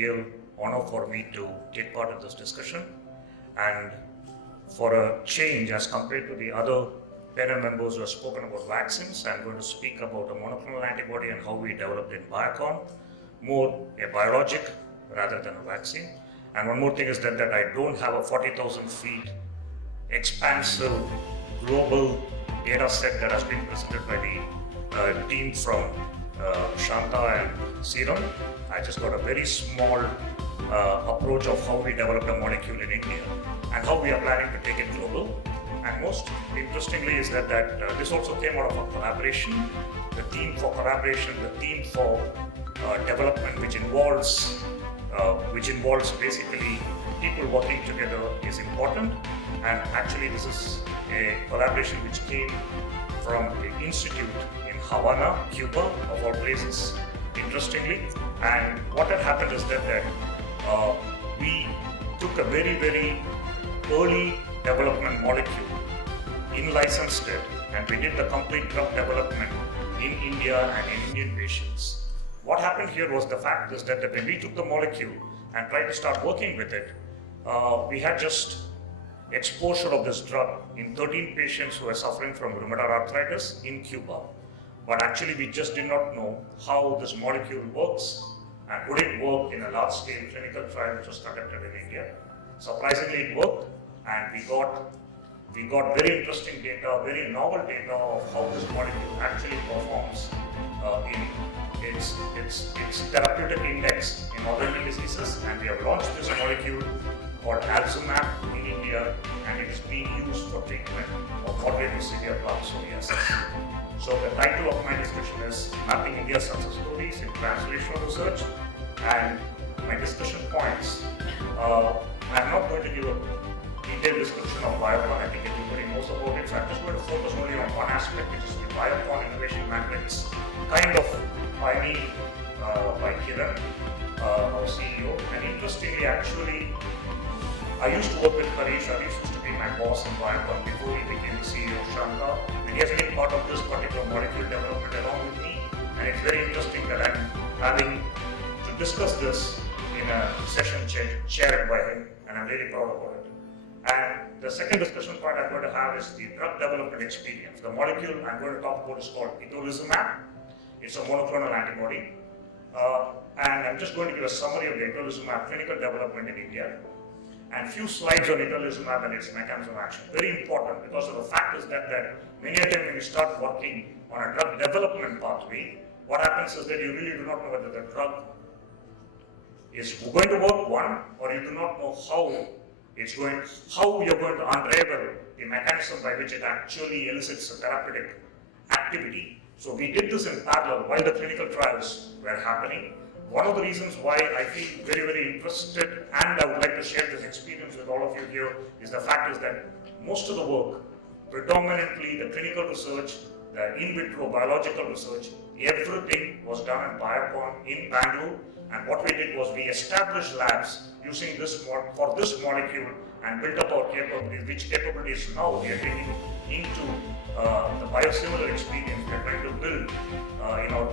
real honor for me to take part in this discussion. And for a change, as compared to the other panel members who have spoken about vaccines, I'm going to speak about a monoclonal antibody and how we developed in Biocon, more a biologic rather than a vaccine. And one more thing is that I don't have a 40,000 feet expansive global data set that has been presented by the team from Shanta and Serum. I just got a very small approach of how we developed a molecule in India and how we are planning to take it global. And most interestingly is that this also came out of a collaboration. The theme for collaboration, the theme for development, which involves basically people working together, is important. And actually, this is a collaboration which came from the institute in Havana, Cuba, of all places, interestingly. And what had happened is that we took a very, very early development molecule, in-licensed it, and we did the complete drug development in India and in Indian patients. What happened here was the fact is that when we took the molecule and tried to start working with it, we had just exposure of this drug in 13 patients who were suffering from rheumatoid arthritis in Cuba. But actually we just did not know how this molecule works and would it work in a large-scale clinical trial which was conducted in India. Surprisingly, it worked, and we got very interesting data, very novel data of how this molecule actually performs in its therapeutic index in autoimmune diseases. And we have launched this molecule called Alzumab in India, and it is being used for treatment of moderate to severe plaque psoriasis. So the title of my discussion is Mapping India's Success Stories in Translational Research, and my discussion points. I'm not going to give a detailed description of Biocon. I think everybody knows about it. So I'm just going to focus only on one aspect, which is the Biocon Innovation Matrix, kind of pioneered by Kiran, our CEO. And interestingly, actually, I used to work with Harish. Harish used to be my boss in Biocon before he became the CEO of Shanta. And he has been part of this particular molecule development along with me. And it's very interesting that I'm having to discuss this in a session chaired by him, and I'm really proud about it. And the second discussion point I'm going to have is the drug development experience. The molecule I'm going to talk about is called itolizumab. It's a monoclonal antibody. And I'm just going to give a summary of the itolizumab clinical development in India, and few slides on itolizumab and its mechanism of action. Very important, because of the fact is that many a time when you start working on a drug development pathway, what happens is that you really do not know whether the drug is going to work, one, or you do not know how you're going to unravel the mechanism by which it actually elicits a therapeutic activity. So we did this in parallel while the clinical trials were happening. One of the reasons why I feel very, very interested, and I would like to share this experience with all of you here, is the fact is that most of the work, predominantly the clinical research, the in vitro biological research, everything was done in Biocon in Bangalore. And what we did was we established labs using this for this molecule and built up our capabilities, which capabilities now we are taking into the biosimilar experience. We are trying to build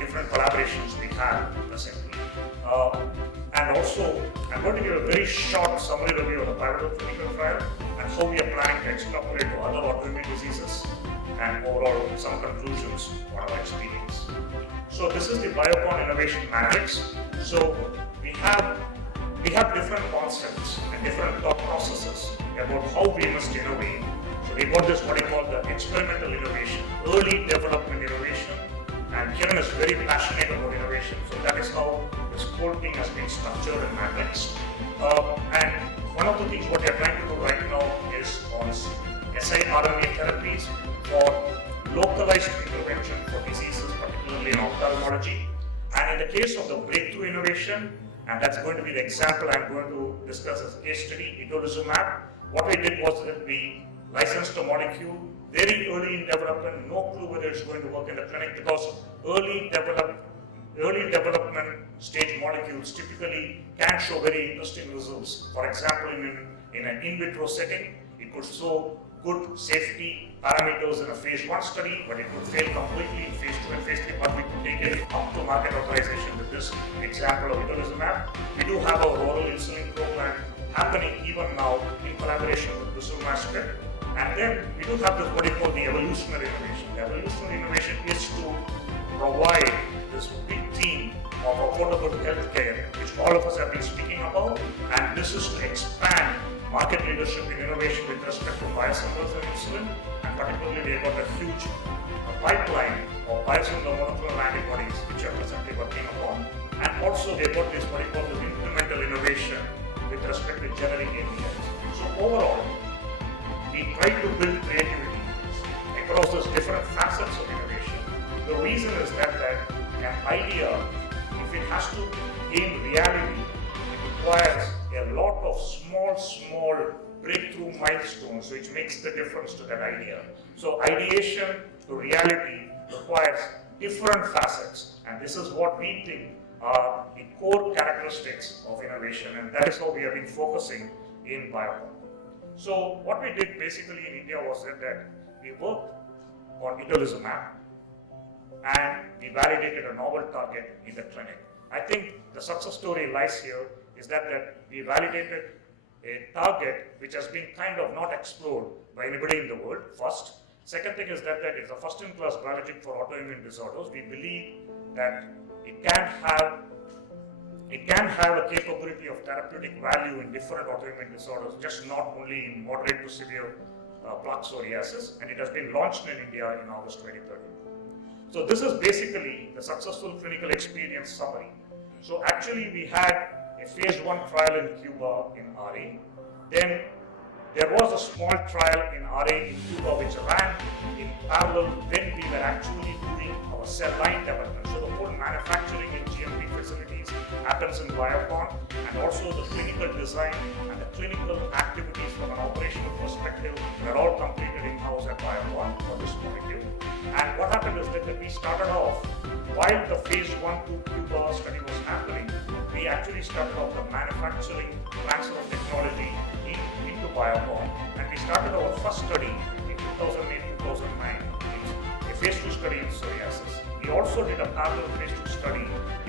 different collaborations we have presently. And also, I'm going to give a very short summary review of the pivotal clinical trial and how we are planning to extrapolate to other autoimmune diseases, and overall some conclusions on our experience. So this is the Biocon Innovation Matrix. So we have different concepts and different thought processes about how we must innovate. So we got this what we call the experimental innovation, early development innovation, and Kiran is very passionate about innovation. So that is how this whole thing has been structured and matrixed. And one of the things what we are trying to do right now is on siRNA therapies for localized intervention for diseases, particularly in ophthalmology. And in the case of the breakthrough innovation, and that's going to be the example I'm going to discuss as a case study, itolizumab, what we did was that we licensed a molecule very early in development, no clue whether it's going to work in the clinic, because early development stage molecules typically can show very interesting results. For example, in an in vitro setting, it could show good safety parameters in a phase 1 study, but it could fail completely in phase 2 and phase 3, but we could take it up to market authorization with this example of itolizumab. We do have a oral insulin program happening even now in collaboration with Bristol-Myers Squibb. And then we do have this, what we call the evolutionary innovation. The evolutionary innovation is to provide this big theme of affordable healthcare, which all of us have been speaking about, and this is to expand market leadership in innovation with respect to biosimilars and insulin, and particularly we have got a huge pipeline of biosimilar monoclonal antibodies which we are presently working upon, and also we have got this what we call the incremental innovation with respect to generic APIs. So overall, we try to build creativity across those different facets of innovation. The reason is that an idea, if it has to gain reality, it requires a lot of small breakthrough milestones which makes the difference to that idea. So ideation to reality requires different facets, and this is what we think are the core characteristics of innovation, and that is how we have been focusing in Biopharma. So what we did basically in India was that we worked on itolizumab and we validated a novel target in the clinic. I think the success story lies here is that we validated a target which has been kind of not explored by anybody in the world, first. Second thing is that it's a first-in-class biologic for autoimmune disorders. We believe that it can have a capability of therapeutic value in different autoimmune disorders, just not only in moderate to severe plaque psoriasis, and it has been launched in India in August 2013. So this is basically the successful clinical experience summary. So actually we had a phase 1 trial in Cuba in RA. Then there was a small trial in RA in Cuba which ran in parallel when we were actually doing our cell line development. So the whole manufacturing and GMP facilities happens in Biopharma, and also the clinical design and the clinical activities from an operational perspective were all completed in-house at Biopharma for this molecule. And what happened is that we started off, while the phase 1-2 Cuba study was happening, we actually started off the manufacturing transfer of technology into Biopharma, and we started our first study in 2008-2009, a phase 2 study in psoriasis. We also did a parallel phase 2 study in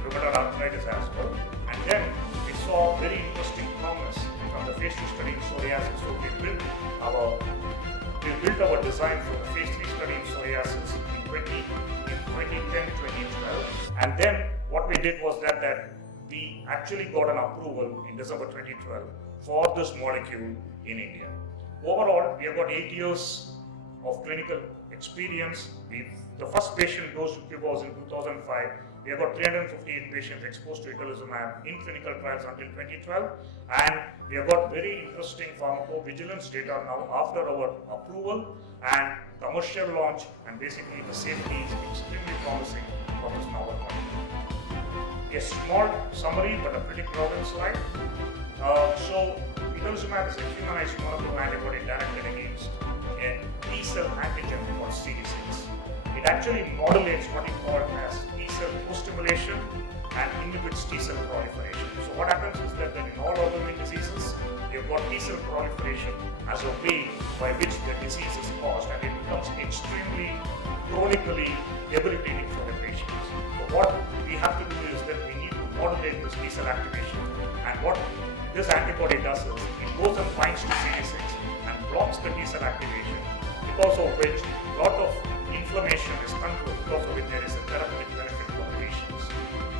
rheumatoid arthritis as well, and then we saw very interesting promise from the phase 2 study in psoriasis. So we built our design for the phase 3 study in psoriasis in 2010-2012, and then what we did was that we actually got an approval in December 2012 for this molecule in India. Overall, we have got 8 years of clinical experience. The first patient dosed to Cuba was in 2005. We have got 358 patients exposed to itolizumab in clinical trials until 2012, and we have got very interesting pharmacovigilance data now after our approval and commercial launch, and basically the safety is extremely promising for this novel molecule. A small summary, but a pretty crowded slide. So itolizumab is a humanized monoclonal antibody directed against a T-cell antigen called CD6. It actually modulates what we call as T-cell co-stimulation and inhibits T-cell proliferation. So what happens is that in all autoimmune diseases, you've got T-cell proliferation as a way by which the disease is caused, and it becomes extremely chronically debilitating for the patients. So what we have to do is that we need to modulate this T-cell activation, and what this antibody does is it goes and binds to CD6 and blocks the T-cell activation, because of which a lot of inflammation is controlled, because of which there is a therapeutic benefit for the patients.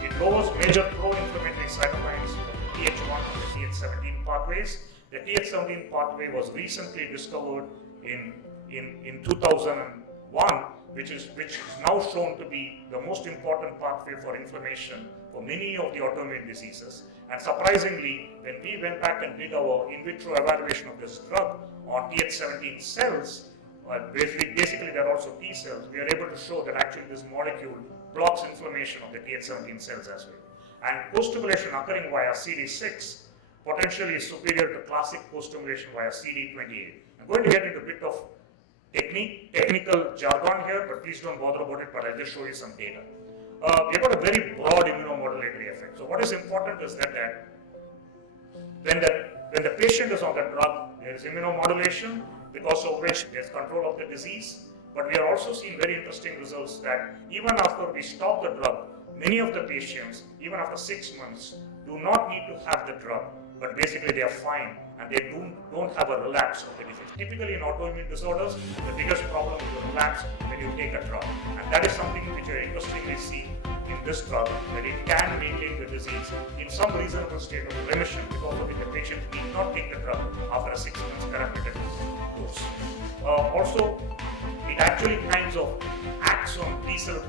It lowers major pro-inflammatory cytokines, the Th1 and the Th17 pathways. The Th17 pathway was recently discovered in 2001, which is now shown to be the most important pathway for inflammation for many of the autoimmune diseases. And surprisingly, when we went back and did our in vitro evaluation of this drug on Th17 cells, basically they're also T cells, we are able to show that actually this molecule blocks inflammation of the Th17 cells as well. And co-stimulation occurring via CD6 potentially is superior to classic co-stimulation via CD28. I'm going to get into a bit of technical jargon here, but please don't bother about it, but I'll just show you some data. We've got a very broad immunomodulatory effect. So what is important is that when the patient is on the drug, there is immunomodulation, because of which there's control of the disease. But we are also seeing very interesting results that even after we stop the drug, many of the patients, even after 6 months, do not need to have the drug, but basically they are fine and they don't have a relapse of the disease. Typically in autoimmune disorders, the biggest problem is the relapse when you take a drug. And that is something which I interestingly see in this drug, that it can maintain the disease in some reasonable state of remission because of which the patient need not take the drug after a 6 months therapeutic course. Also, it actually kinds of acts on T-cell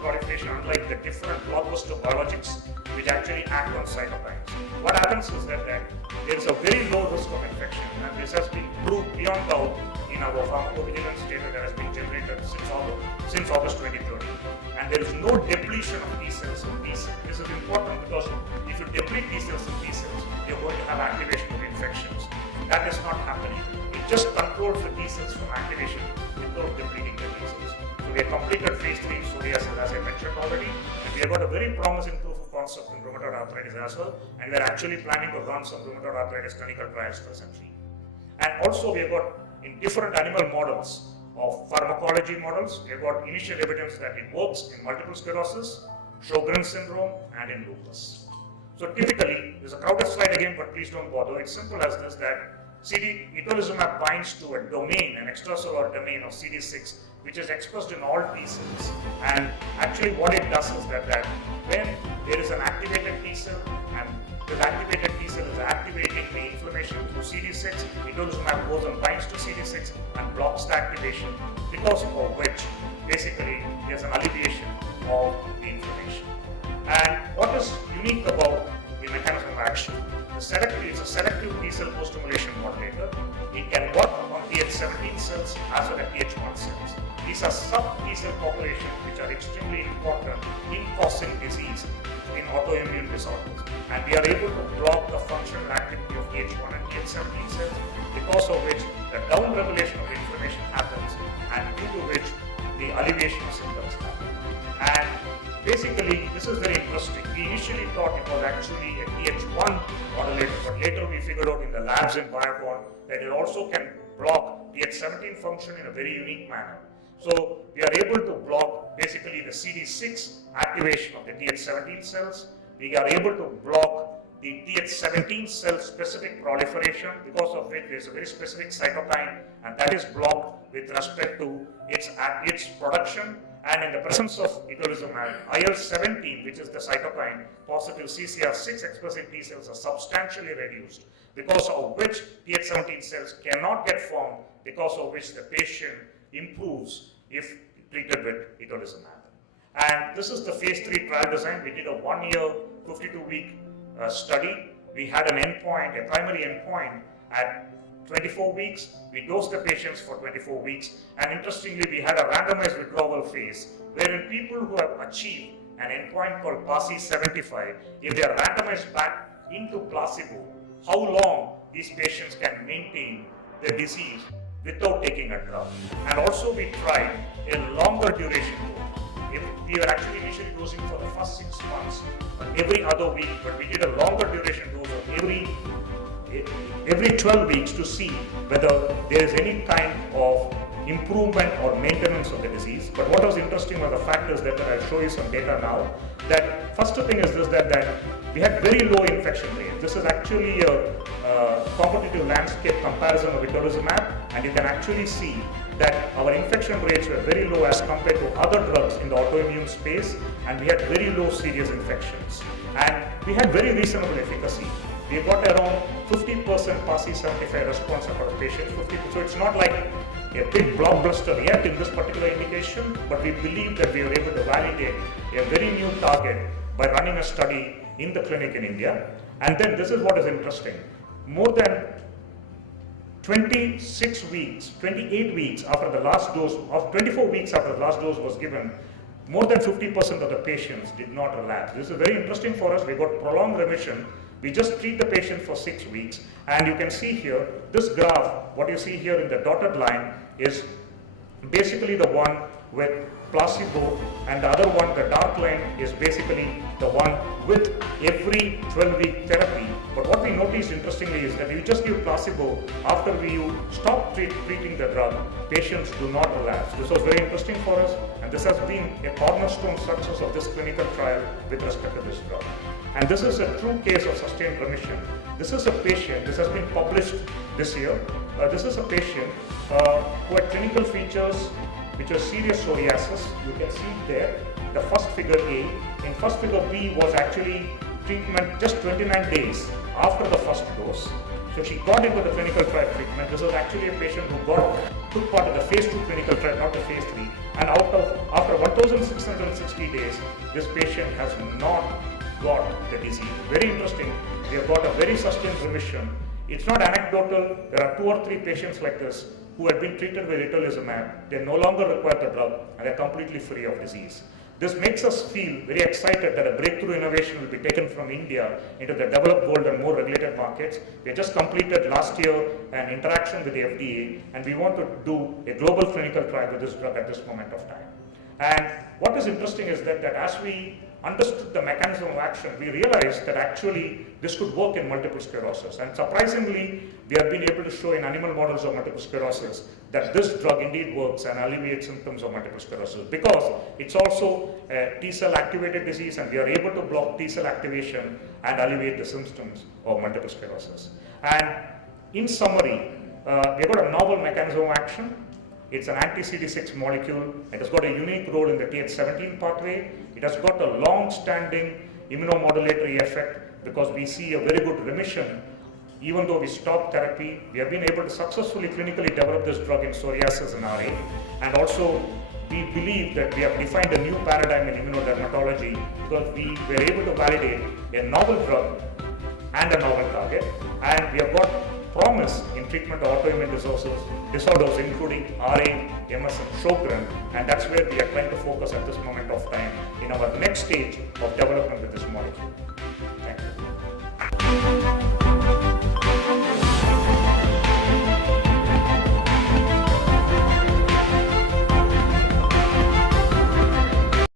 proliferation, unlike the different blockbuster biologics which actually act on cytokines. What happens is that there is a very low risk of infection, and this has been proved beyond doubt in our pharmacovigilance data that has been generated since August 2030. And there is no depletion of T cells in T cells. This is important because if you deplete T cells in T cells, you're going to have activation of infections. That is not happening. It just controls the T cells from activation without depleting the T cells. So we have completed phase 3 in psoriasis, as I mentioned already, and we have got a very promising proof of concept in rheumatoid arthritis as well, and we are actually planning to run some rheumatoid arthritis clinical trials presently. And also we have got in different animal models of pharmacology models, we have got initial evidence that it works in multiple sclerosis, Sjogren's syndrome, and in lupus. So typically, there's a crowded slide again, but please don't bother. It's simple as this, that itolizumab binds to a domain, an extracellular domain of CD6, which is expressed in all T cells. And actually what it does is that when there is an activated T cell, and this activated T cell is activating the inflammation through CD6, itolizumab goes and binds to CD6 and blocks the activation, because of which basically there's an alleviation of the inflammation. And what is unique about the mechanism of action? It's a selective T cell co-stimulation modulator. It can work on Th17 cells as well as Th1 cells. These are sub-T cell populations which are extremely important in causing disease in autoimmune disorders. And we are able to block the functional activity of Th1 and Th17 cells, because of which the down-regulation of inflammation happens, and due to which the alleviation of symptoms happen. And basically, this is very interesting. We initially thought it was actually a Th1 modulator, but later we figured out in the labs in Biopharma that it also can block Th17 function in a very unique manner. So we are able to block basically the CD6 activation of the Th17 cells. We are able to block the Th17 cell specific proliferation, because of which there is a very specific cytokine, and that is blocked with respect to its production. And in the presence of itolizumab, IL-17, which is the cytokine, positive CCR6 expressing T cells are substantially reduced, because of which Th17 cells cannot get formed, because of which the patient improves if treated with itolizumab. And this is the phase 3 trial design. We did a 1-year, 52-week study. We had an endpoint, a primary endpoint at 24 weeks. We dosed the patients for 24 weeks. And interestingly, we had a randomized withdrawal phase, wherein people who have achieved an endpoint called PASI 75, if they are randomized back into placebo, how long these patients can maintain the disease without taking a drug. And also we tried a longer duration dose. We were actually initially dosing for the first 6 months, every other week, but we did a longer duration dose of every 12 weeks to see whether there is any kind of improvement or maintenance of the disease. But what was interesting was the fact is that I'll show you some data now. That first thing is this, that we had very low infection rate. This is actually a competitive landscape comparison of itolizumab, and you can actually see that our infection rates were very low as compared to other drugs in the autoimmune space, and we had very low serious infections. And we had very reasonable efficacy. We got around 50% PASI 75 response across patients, 50%. So it's not like a big blockbuster yet in this particular indication, but we believe that we were able to validate a very new target by running a study in the clinic in India. And then this is what is interesting. More than 28 weeks after the last dose, of 24 weeks after the last dose was given, more than 50% of the patients did not relapse. This is very interesting for us. We got prolonged remission. We just treat the patient for 6 weeks, and you can see here, this graph, what you see here in the dotted line is basically the one with placebo, and the other one, the dark line, is basically the one with every 12-week therapy. But what we noticed interestingly is that you just give placebo after you stop treating the drug, patients do not relapse. This was very interesting for us, and this has been a cornerstone success of this clinical trial with respect to this drug. And this is a true case of sustained remission. This is a patient, this has been published this year. This is a patient who had clinical features which was serious psoriasis. You can see there the first figure A. In first figure B was actually treatment just 29 days after the first dose. So she got into the clinical trial treatment. This was actually a patient who took part in the phase 2 clinical trial, not the phase 3. And after 1,660 days, this patient has not got the disease. Very interesting. We have got a very sustained remission. It's not anecdotal. There are 2 or 3 patients like this who had been treated with itolizumab. They no longer require the drug and they're completely free of disease. This makes us feel very excited that a breakthrough innovation will be taken from India into the developed world and more regulated markets. We just completed last year an interaction with the FDA, and we want to do a global clinical trial with this drug at this moment of time. And what is interesting is that as we understood the mechanism of action, we realized that actually this could work in multiple sclerosis. And surprisingly, we have been able to show in animal models of multiple sclerosis that this drug indeed works and alleviates symptoms of multiple sclerosis, because it's also a T-cell activated disease, and we are able to block T-cell activation and alleviate the symptoms of multiple sclerosis. And in summary, we've got a novel mechanism of action. It's an anti-CD6 molecule. It has got a unique role in the Th17 pathway. It has got a long-standing immunomodulatory effect because we see a very good remission. Even though we stop therapy, we have been able to successfully clinically develop this drug in psoriasis and RA. And also, we believe that we have defined a new paradigm in immunodermatology because we were able to validate a novel drug and a novel target. And we have got promise in treatment of autoimmune disorders including RA, MS and Sjogren, and that's where we are trying to focus at this moment of time in our next stage of development with this molecule.